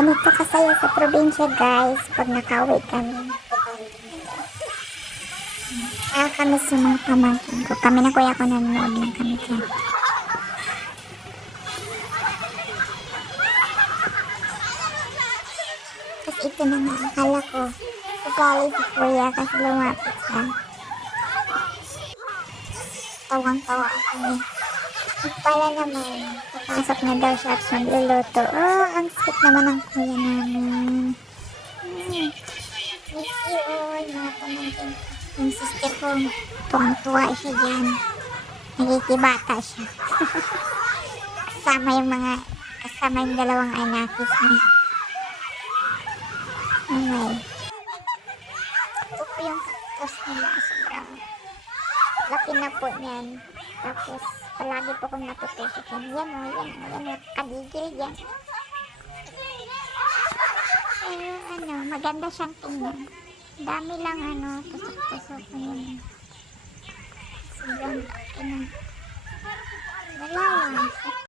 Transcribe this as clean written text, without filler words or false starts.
Ganito kasaya sa probinsya, guys, pag nakauwi kami. Kami sa mga pamangkin ko. Kami na kuya ko nanonood lang kami dyan. Kasi ito na nga, akala ko sasali si kuya kasi lumapit siya. Tawang-tawa ako niya. Pala naman, papasok na daw siya at magluluto. Oh, ang sweet naman ng kuya namin. Miss you all, mga pamangkin ko. Yung sister ko, tuwang-tuwa siya dyan. Nagkikibata siya. kasama yung dalawang anakis niya. Anyway. Ito po yung cactus nila. Sobrang laki na po niyan. Tapos, palagi po kong natutusok yan. Yan o, kadigil yan. Pero maganda siyang tingnan. Dami lang tusok-tusok na yun. Sobrang laki na. Wala lang.